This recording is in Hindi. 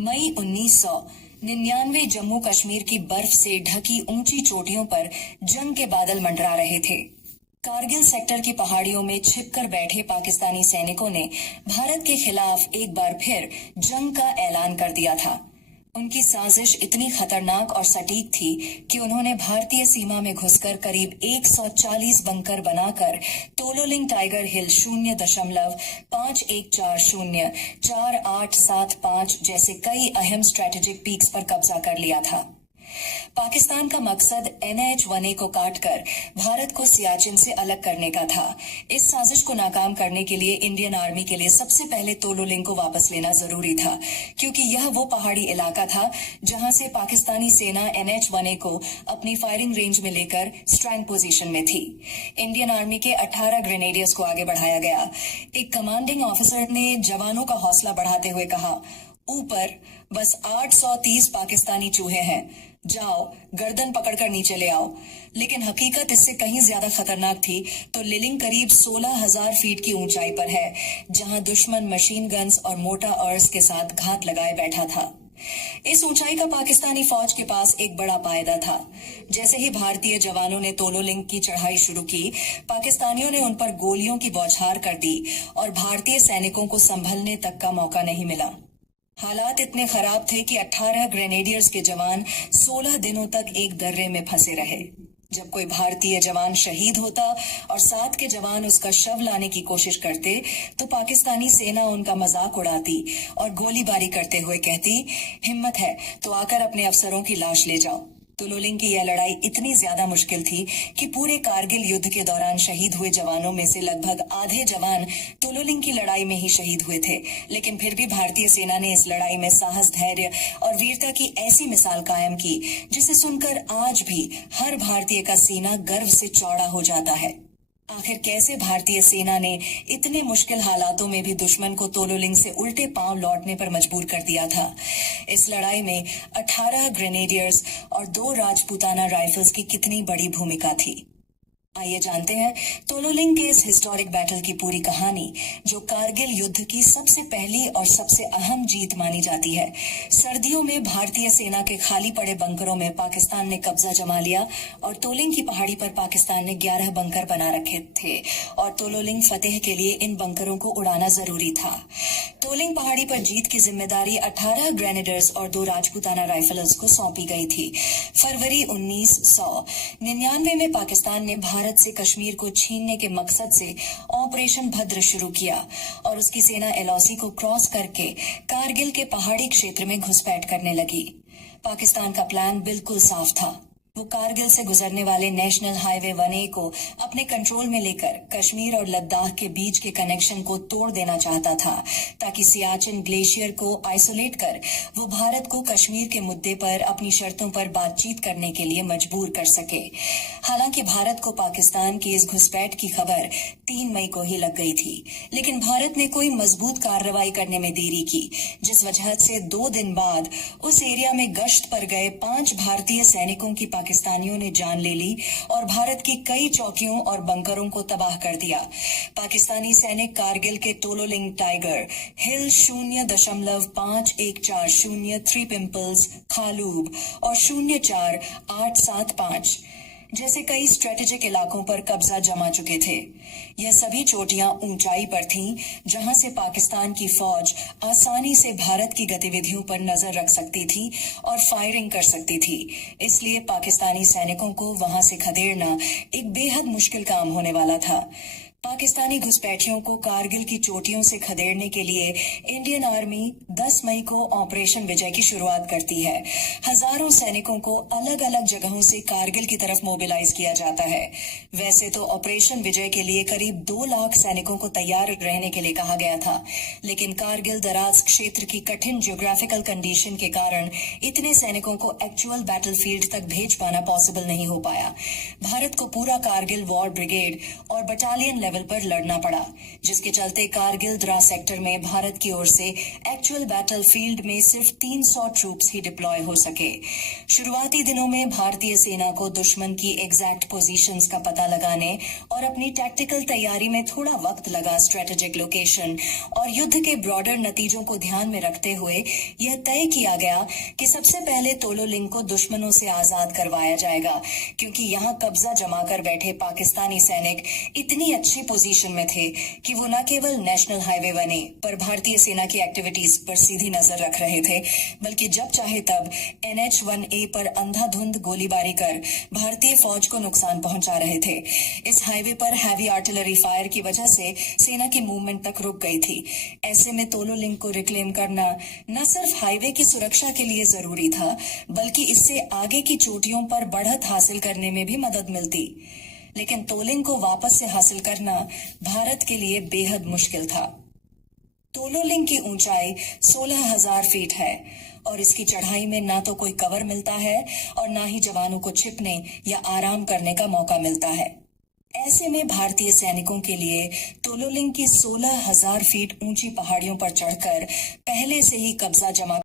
मई 1999 जम्मू कश्मीर की बर्फ से ढकी ऊंची चोटियों पर जंग के बादल मंडरा रहे थे। कारगिल सेक्टर की पहाड़ियों में छिपकर बैठे पाकिस्तानी सैनिकों ने भारत के खिलाफ एक बार फिर जंग का ऐलान कर दिया था। उनकी साजिश इतनी खतरनाक और सटीक थी कि उन्होंने भारतीय सीमा में घुसकर करीब 140 बंकर बनाकर तोलोलिंग टाइगर हिल 0.5140 4875 जैसे कई अहम स्ट्रेटेजिक पीक्स पर कब्जा कर लिया था। पाकिस्तान का मकसद NH-1A को काटकर भारत को सियाचिन से अलग करने का था। इस साजिश को नाकाम करने के लिए इंडियन आर्मी के लिए सबसे पहले तोलोलिंग को वापस लेना जरूरी था, क्योंकि यह वो पहाड़ी इलाका था जहां से पाकिस्तानी सेना NH-1A को अपनी फायरिंग रेंज में लेकर स्ट्रैंग पोजीशन में थी। इंडियन आर्मी के 18 ग्रेनेडियर्स को आगे बढ़ाया गया। एक कमांडिंग ऑफिसर ने जवानों का हौसला बढ़ाते हुए कहा, ऊपर बस 830 पाकिस्तानी चूहे हैं, जाओ गर्दन पकड़कर नीचे ले आओ। लेकिन हकीकत इससे कहीं ज्यादा खतरनाक थी। तो लिलिंग करीब 16,000 फीट की ऊंचाई पर है, जहां दुश्मन मशीन गन्स और मोटा अर्स के साथ घात लगाए बैठा था। इस ऊंचाई का पाकिस्तानी फौज के पास एक बड़ा फायदा था। जैसे ही भारतीय जवानों ने तोलोलिंग की चढ़ाई शुरू की, पाकिस्तानियों ने उन पर गोलियों की बौछार कर दी और भारतीय सैनिकों को संभलने तक का मौका नहीं मिला। हालात इतने खराब थे कि 18 ग्रेनेडियर्स के जवान 16 दिनों तक एक दर्रे में फंसे रहे। जब कोई भारतीय जवान शहीद होता और साथ के जवान उसका शव लाने की कोशिश करते, तो पाकिस्तानी सेना उनका मजाक उड़ाती और गोलीबारी करते हुए कहती, हिम्मत है तो आकर अपने अफसरों की लाश ले जाओ। तोलोलिंग की यह लड़ाई इतनी ज्यादा मुश्किल थी कि पूरे कारगिल युद्ध के दौरान शहीद हुए जवानों में से लगभग आधे जवान तोलोलिंग की लड़ाई में ही शहीद हुए थे। लेकिन फिर भी भारतीय सेना ने इस लड़ाई में साहस, धैर्य और वीरता की ऐसी मिसाल कायम की, जिसे सुनकर आज भी हर भारतीय का सीना गर्व से चौड़ा हो जाता है। आखिर कैसे भारतीय सेना ने इतने मुश्किल हालातों में भी दुश्मन को तोलोलिंग से उल्टे पांव लौटने पर मजबूर कर दिया था? इस लड़ाई में 18 ग्रेनेडियर्स और 2 राजपूताना राइफल्स की कितनी बड़ी भूमिका थी। आइए जानते हैं तोलोलिंग के इस हिस्टोरिक बैटल की पूरी कहानी, जो कारगिल युद्ध की सबसे पहली और सबसे अहम जीत मानी जाती है। सर्दियों में भारतीय सेना के खाली पड़े बंकरों में पाकिस्तान ने कब्जा जमा लिया और तोलोलिंग की पहाड़ी पर पाकिस्तान ने 11 बंकर बना रखे थे और तोलोलिंग फतेह के लिए इन बंकरों को उड़ाना जरूरी था। तोलोलिंग पहाड़ी पर जीत की जिम्मेदारी 18 ग्रेनेडर्स और 2 राजपूताना राइफल्स को सौंपी गई थी। फरवरी 1999 में पाकिस्तान ने भारत से कश्मीर को छीनने के मकसद से ऑपरेशन भद्र शुरू किया और उसकी सेना LOC को क्रॉस करके कारगिल के पहाड़ी क्षेत्र में घुसपैठ करने लगी। पाकिस्तान का प्लान बिल्कुल साफ था। वो कारगिल से गुजरने वाले नेशनल हाईवे 1A को अपने कंट्रोल में लेकर कश्मीर और लद्दाख के बीच के कनेक्शन को तोड़ देना चाहता था, ताकि सियाचिन ग्लेशियर को आइसोलेट कर वो भारत को कश्मीर के मुद्दे पर अपनी शर्तों पर बातचीत करने के लिए मजबूर कर सके। हालांकि भारत को पाकिस्तान की इस घुसपैठ की खबर 3 मई को ही लग गई थी, लेकिन भारत ने कोई मजबूत कार्रवाई करने में देरी की, जिस वजह से 2 दिन बाद उस एरिया में गश्त पर गए 5 भारतीय सैनिकों की पाकिस्तानियों ने जान ले ली और भारत की कई चौकियों और बंकरों को तबाह कर दिया। पाकिस्तानी सैनिक कारगिल के तोलोलिंग टाइगर हिल 0.5140 थ्री पिंपल्स, खालूब और 04875 जैसे कई स्ट्रेटेजिक इलाकों पर कब्जा जमा चुके थे। यह सभी चोटियां ऊंचाई पर थीं, जहां से पाकिस्तान की फौज आसानी से भारत की गतिविधियों पर नजर रख सकती थी और फायरिंग कर सकती थी। इसलिए पाकिस्तानी सैनिकों को वहां से खदेड़ना एक बेहद मुश्किल काम होने वाला था। पाकिस्तानी घुसपैठियों को कारगिल की चोटियों से खदेड़ने के लिए इंडियन आर्मी 10 मई को ऑपरेशन विजय की शुरुआत करती है। हजारों सैनिकों को अलग अलग जगहों से कारगिल की तरफ मोबिलाइज किया जाता है। वैसे तो ऑपरेशन विजय के लिए करीब 2 लाख सैनिकों को तैयार रहने के लिए कहा गया था, लेकिन कारगिल दराज क्षेत्र की कठिन ज्योग्राफिकल कंडीशन के कारण इतने सैनिकों को एक्चुअल बैटलफील्ड तक भेज पाना पॉसिबल नहीं हो पाया। भारत को पूरा कारगिल वॉर ब्रिगेड और बटालियन लेवल पर लड़ना पड़ा, जिसके चलते कारगिल द्रास सेक्टर में भारत की ओर से एक्चुअल बैटल फील्ड में सिर्फ 300 ट्रूप्स ही डिप्लॉय हो सके। शुरुआती दिनों में भारतीय सेना को दुश्मन की एग्जैक्ट पोजीशंस का पता लगाने और अपनी टैक्टिकल तैयारी में थोड़ा वक्त लगा। स्ट्रेटेजिक लोकेशन और युद्ध के ब्रॉडर नतीजों को ध्यान में रखते हुए यह तय किया गया कि सबसे पहले तोलोलिंग को दुश्मनों से आजाद करवाया जाएगा, क्योंकि यहाँ कब्जा जमाकर बैठे पाकिस्तानी सैनिक इतनी अच्छी पोजीशन में थे कि वो न केवल नेशनल हाईवे बने पर भारतीय सेना की एक्टिविटीज पर सीधी नजर रख रहे थे, बल्कि जब चाहे तब NH-1A पर अंधाधुंध गोलीबारी कर भारतीय फौज को नुकसान पहुंचा रहे थे। इस हाईवे पर हैवी आर्टिलरी फायर की वजह से सेना की मूवमेंट तक रुक गई थी। ऐसे में तोलोलिंग को रिक्लेम करना न सिर्फ हाईवे की सुरक्षा के लिए जरूरी था, बल्कि इससे आगे की चोटियों पर बढ़त हासिल करने में भी मदद मिलती। लेकिन तोलिंग को वापस से हासिल करना भारत के लिए बेहद मुश्किल था। तोलोलिंग की ऊंचाई 16,000 फीट है और इसकी चढ़ाई में ना तो कोई कवर मिलता है और ना ही जवानों को छिपने या आराम करने का मौका मिलता है। ऐसे में भारतीय सैनिकों के लिए तोलोलिंग की 16,000 फीट ऊंची पहाड़ियों पर चढ़कर पहले से ही कब्जा जमा